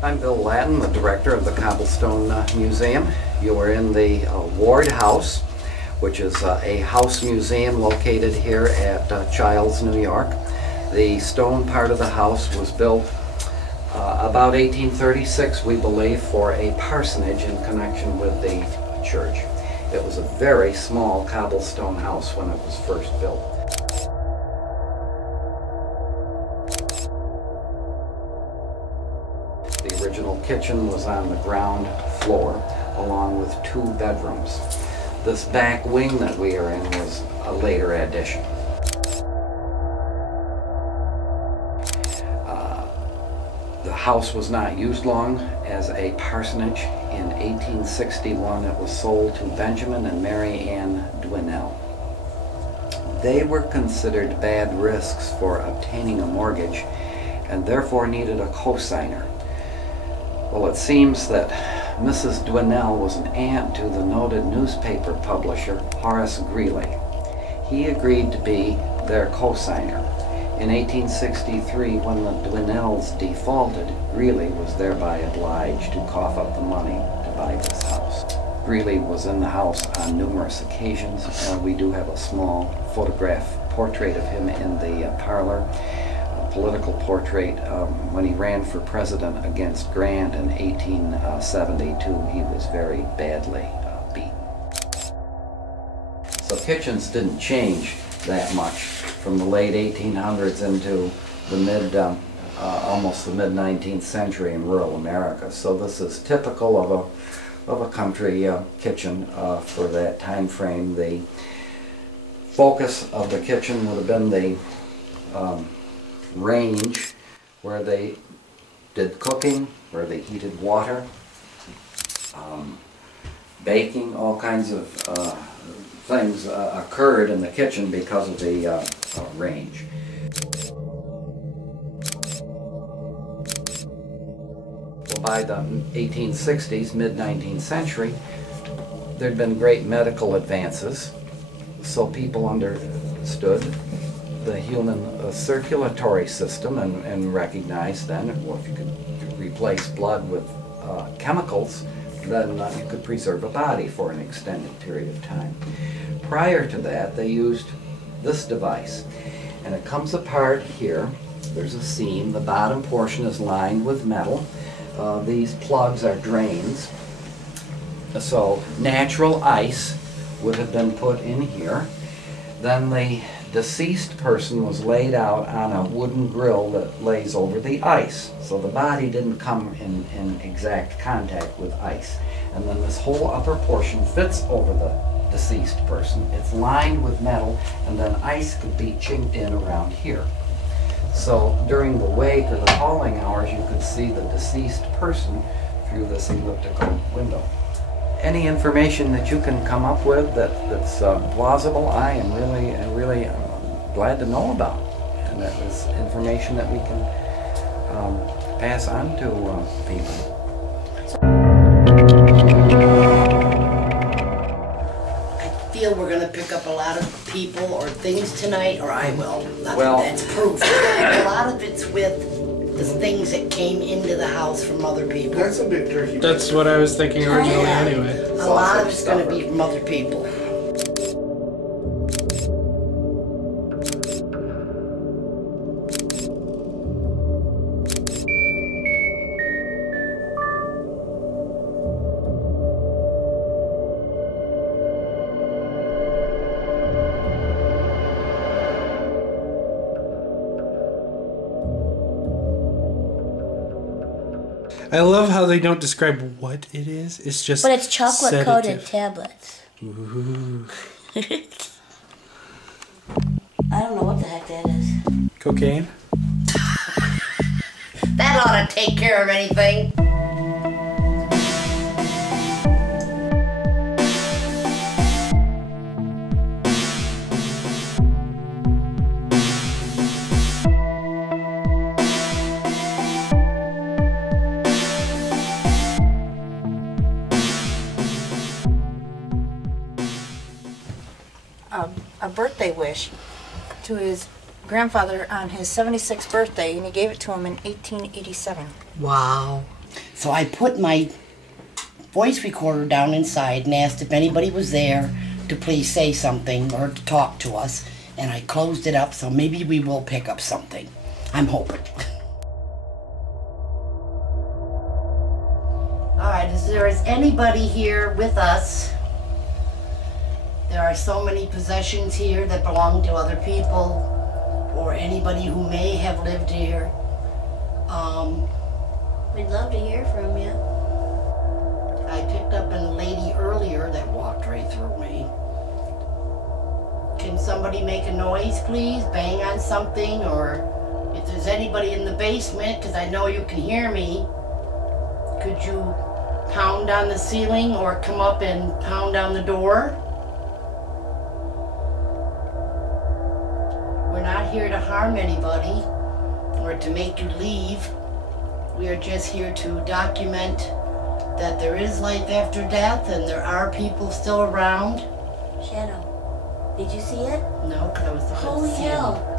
I'm Bill Lattin, the director of the Cobblestone Museum. You are in the Ward House, which is a house museum located here at Childs, New York. The stone part of the house was built about 1836, we believe, for a parsonage in connection with the church. It was a very small cobblestone house when it was first built. The original kitchen was on the ground floor, along with 2 bedrooms. This back wing that we are in was a later addition. The house was not used long as a parsonage. In 1861, it was sold to Benjamin and Mary Ann Dwinell. They were considered bad risks for obtaining a mortgage and therefore needed a cosigner. Well, it seems that Mrs. Dwinell was an aunt to the noted newspaper publisher Horace Greeley. He agreed to be their cosigner. In 1863, when the Dwinells defaulted, Greeley was thereby obliged to cough up the money to buy this house. Greeley was in the house on numerous occasions. We do have a small photograph portrait of him in the parlor. Political portrait when he ran for president against Grant in 1872. He was very badly beaten. So kitchens didn't change that much from the late 1800s into the almost the mid-19th century in rural America. So this is typical of a country kitchen for that time frame. The focus of the kitchen would have been the range where they did cooking, where they heated water, baking, all kinds of things occurred in the kitchen because of the range. Well, by the 1860s, mid-19th century, there'd been great medical advances, so people understood the human circulatory system and recognized then, well, if you could replace blood with chemicals, then you could preserve a body for an extended period of time. Prior to that, they used this device, and it comes apart here. There's a seam. The bottom portion is lined with metal. These plugs are drains. So natural ice would have been put in here. Then the deceased person was laid out on a wooden grill that lays over the ice. So the body didn't come in exact contact with ice. And then this whole upper portion fits over the deceased person. It's lined with metal, and then ice could be chinked in around here. So during the wake or the calling hours, you could see the deceased person through this elliptical window. Any information that you can come up with that's plausible, I am really glad to know about, and that is information that we can pass on to people. I feel we're going to pick up a lot of people or things tonight, or I will. Not Well, that that's proof. A lot of it's with the things that came into the house from other people. That's a big turkey. That's what I was thinking originally anyway. A lot of it's going to be from other people. I love how they don't describe what it is. It's just But it's chocolate-coated sedative. tablets. Ooh. I don't know what the heck that is. Cocaine? That ought to take care of anything. A birthday wish to his grandfather on his 76th birthday, and he gave it to him in 1887. Wow. So I put my voice recorder down inside and asked if anybody was there to please say something or to talk to us. And I closed it up, so maybe we will pick up something. I'm hoping. All right, is there anybody here with us? There are so many possessions here that belong to other people, or anybody who may have lived here. We'd love to hear from you. I picked up a lady earlier that walked right through me. Can somebody make a noise, please? Bang on something, or if there's anybody in the basement, because I know you can hear me, could you pound on the ceiling or come up and pound on the door? We're not here to harm anybody or to make you leave. We are just here to document that there is life after death and there are people still around. Shadow. Did you see it? No, because I was looking Holy at the ceiling. hell.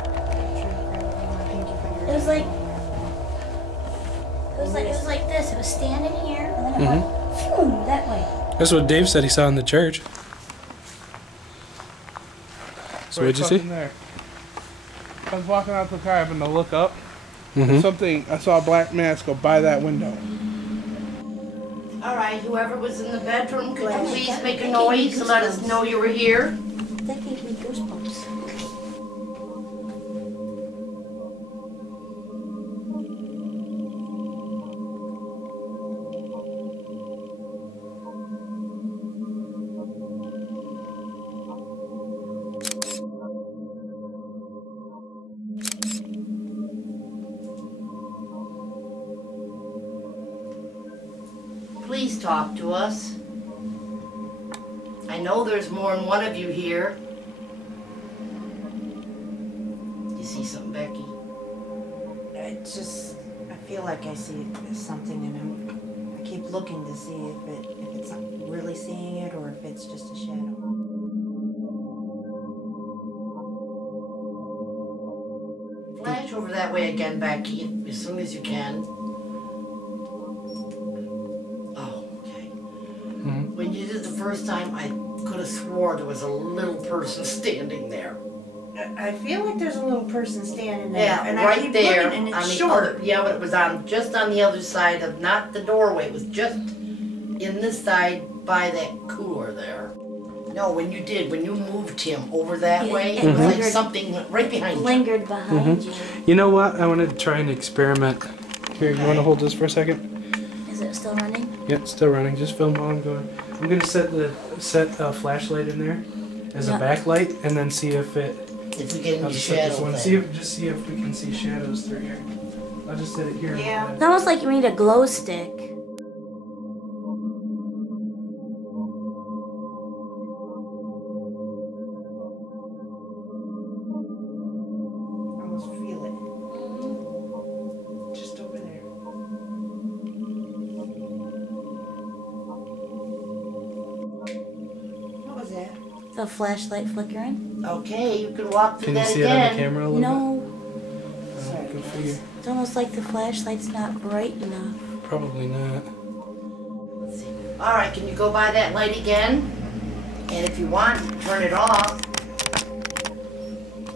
It was like this. It was standing here and then it went phew, that way. That's what Dave said he saw in the church. So what'd you see? There. I was walking out to the car, having to look up. And I saw a black mask go by that window. All right, whoever was in the bedroom, could you please make a noise to let us know you were here? That gave me goosebumps. Please talk to us. I know there's more than one of you here. You see something, Becky? It's just, I feel like I see something, and I keep looking to see if it's not really seeing it or if it's just a shadow. Flash over that way again, Becky, as soon as you can. Oh, okay. When you did it the first time, I could have swore there was a little person standing there. I feel like there's a little person standing there. Yeah, and right I keep there looking, and it's on the short. other. Yeah, but it was just on the other side of, not the doorway. It was just in this side by that cooler there. No, when you moved him over that way, it was like lingered. something went right behind you. Lingered behind you. You know what? I want to try an experiment. Here, you want to hold this for a second? Is it still running? Yeah, it's still running. Just film while I'm going. I'm gonna set a flashlight in there as a backlight, and then see if it. If we get I'll any just set this shadow one. thing. See if we can see shadows through here. I'll just set it here. Yeah. It's almost like you need a glow stick. I almost feel it. Just over there. What was that? The flashlight flickering. Okay, you can walk through Can you that see it on again. the camera a little No, bit? Good for you. it's almost like the flashlight's not bright enough. Probably not. All right, can you go by that light again? And if you want, turn it off.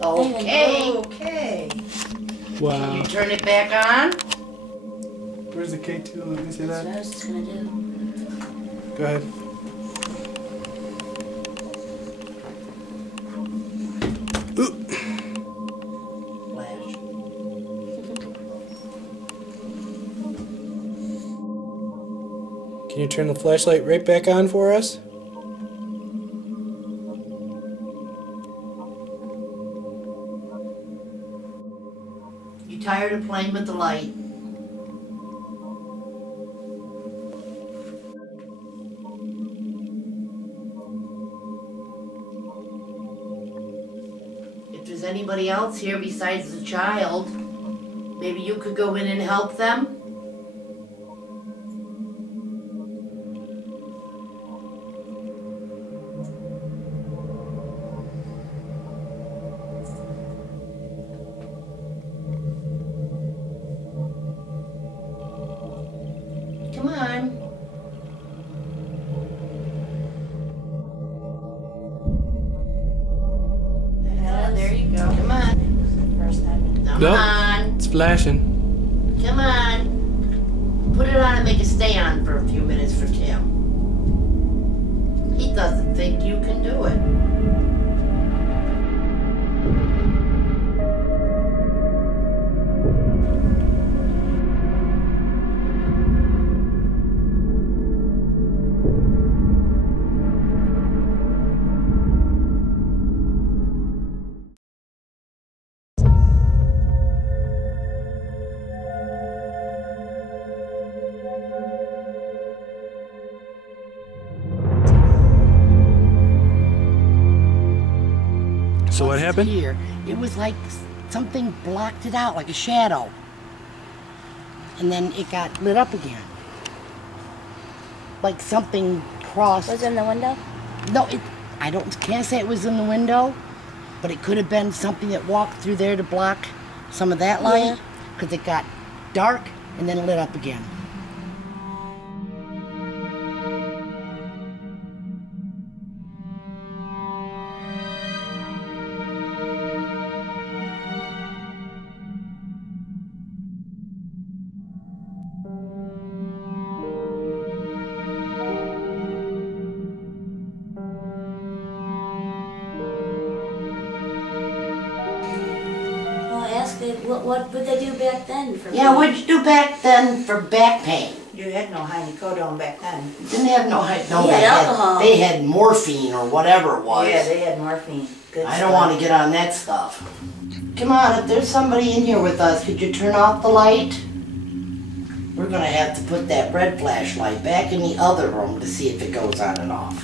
Okay. Okay. Can Wow. you turn it back on? Where's the K2? Let me see That's what that. I was just gonna do. Go ahead. Flash. Can you turn the flashlight right back on for us? You tired of playing with the light? If there's anybody else here besides the child, maybe you could go in and help them? It's flashing. Come on. Put it on and make it stay on for a few minutes for Tim. He doesn't think you can do it. So what happened? Here, it was like something blocked it out, like a shadow. And then it got lit up again. Like something crossed. Was it in the window? No, can't say it was in the window, but it could have been something that walked through there to block some of that light, because it got dark and then lit up again. What would they do back then for Yeah, what'd you do back then for back pain? You had no hydrocodone back then. Didn't have no, They had alcohol. They had morphine or whatever it was. Yeah, they had morphine. Good I don't want to get on that stuff. Come on, if there's somebody in here with us, could you turn off the light? We're gonna have to put that red flashlight back in the other room to see if it goes on and off.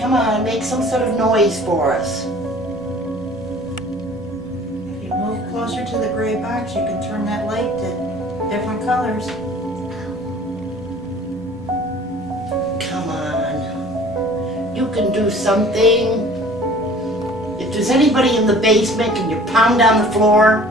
Come on, make some sort of noise for us. If you move closer to the gray box, you can turn that light to different colors. Come on. You can do something. If there's anybody in the basement, can you pound on the floor?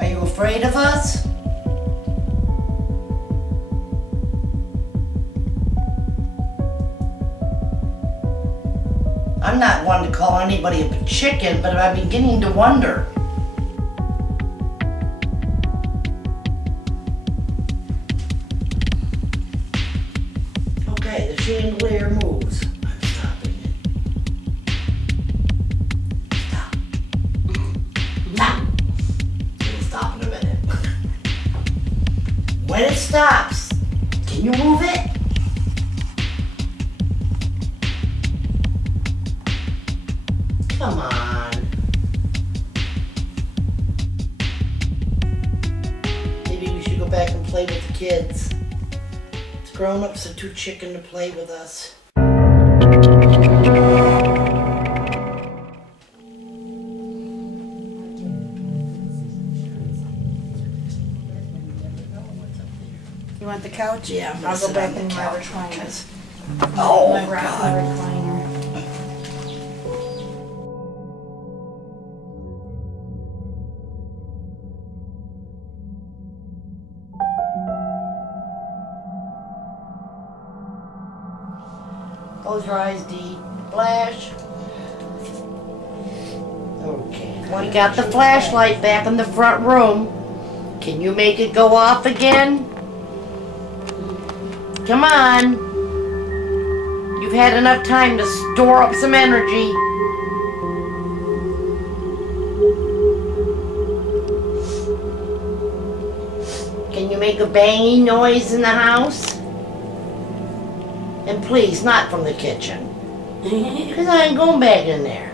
Are you afraid of us? I'm not one to call anybody a chicken, but I'm beginning to wonder. Okay, the chandelier moves. I'm stopping it. Stop. Stop. It'll stop in a minute. When it stops, can you move it? Come on. Maybe we should go back and play with the kids. The grown-ups are too chicken to play with us. You want the couch? Yeah, I'm gonna I'll go sit back on the in my couch recliner. because- Oh, My rocking God. recliner. Close your eyes, Dee. Flash. Okay. We got the flashlight back in the front room. Can you make it go off again? Come on. You've had enough time to store up some energy. Can you make a banging noise in the house? And please, not from the kitchen. Because I ain't going back in there.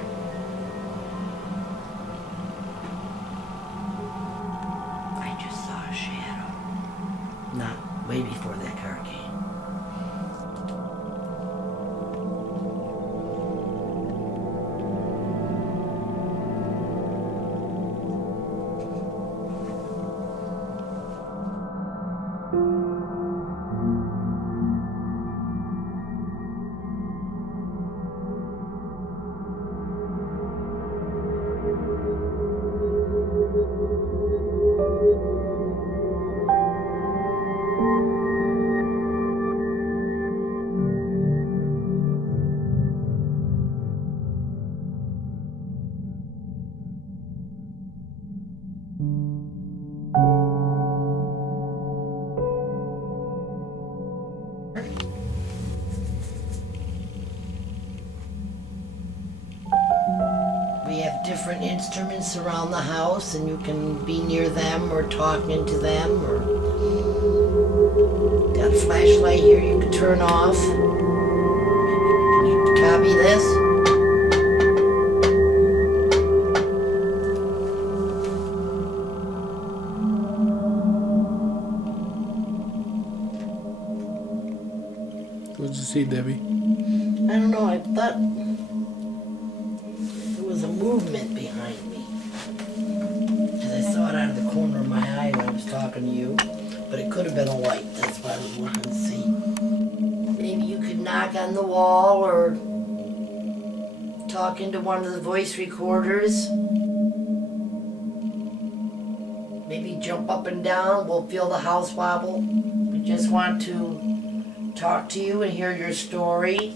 I just saw a shadow. Not way before that car came. different instruments around the house and you can be near them or talking to them, or got a flashlight here you can turn off. Maybe you can copy this. What did you see, Debbie? I don't know, I thought there was a movement behind me. Because I saw it out of the corner of my eye when I was talking to you. But it could have been a light, that's why I was looking to see. Maybe you could knock on the wall or talk into one of the voice recorders. Maybe jump up and down, we'll feel the house wobble. We just want to talk to you and hear your story.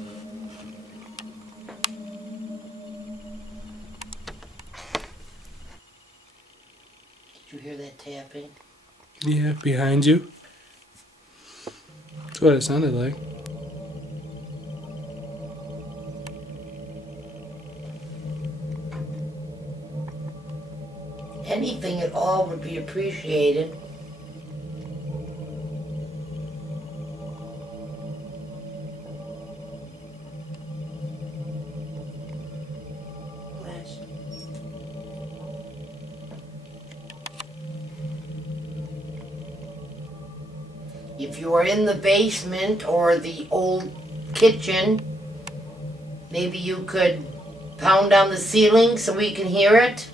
Did you hear that tapping? Yeah, behind you. That's what it sounded like. Anything at all would be appreciated. Flash. If you are in the basement or the old kitchen, maybe you could pound on the ceiling so we can hear it.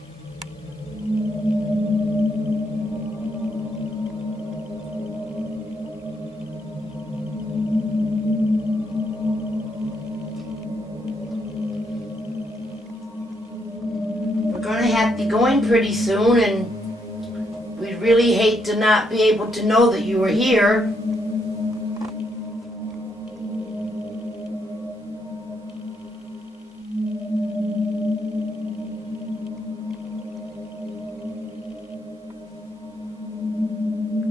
We're gonna have to be going pretty soon, and we'd really hate to not be able to know that you were here.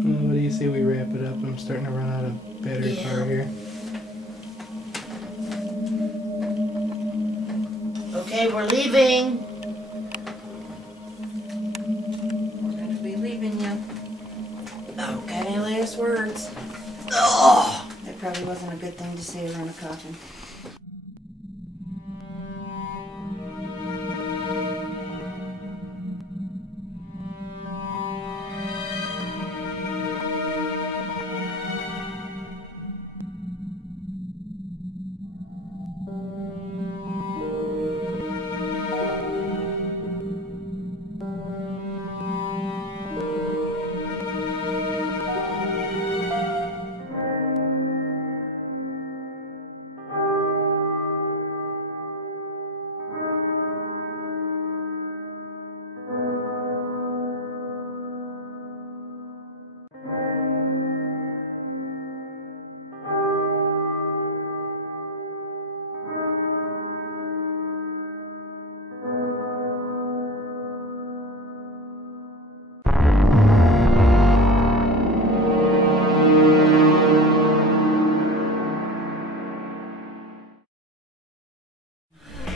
What do you say we wrap it up? I'm starting to run out of battery power here. Okay, we're leaving. We're gonna be leaving you. Okay. Any last words? Oh. That probably wasn't a good thing to say around a coffin.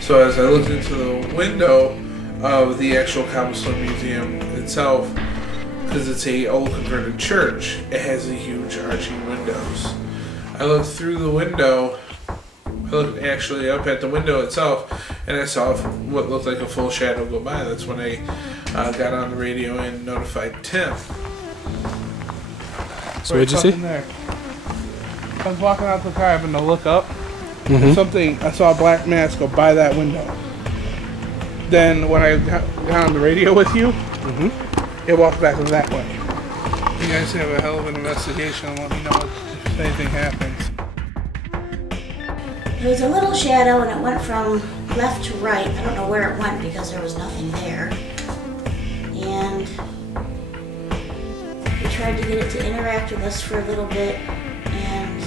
So as I looked into the window of the actual Cobblestone Museum itself, because it's a old converted church, it has a huge arching windows. I looked through the window, I looked actually up at the window itself, and I saw what looked like a full shadow go by. That's when I got on the radio and notified Tim. So what'd you see? There. I was walking out the car, having to look up. Something, I saw a black mask go by that window. Then when I got on the radio with you, it walked back that way. You guys have a hell of an investigation and let me know if anything happens. There was a little shadow and it went from left to right. I don't know where it went because there was nothing there. And we tried to get it to interact with us for a little bit, and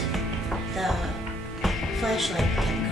the flashlight kept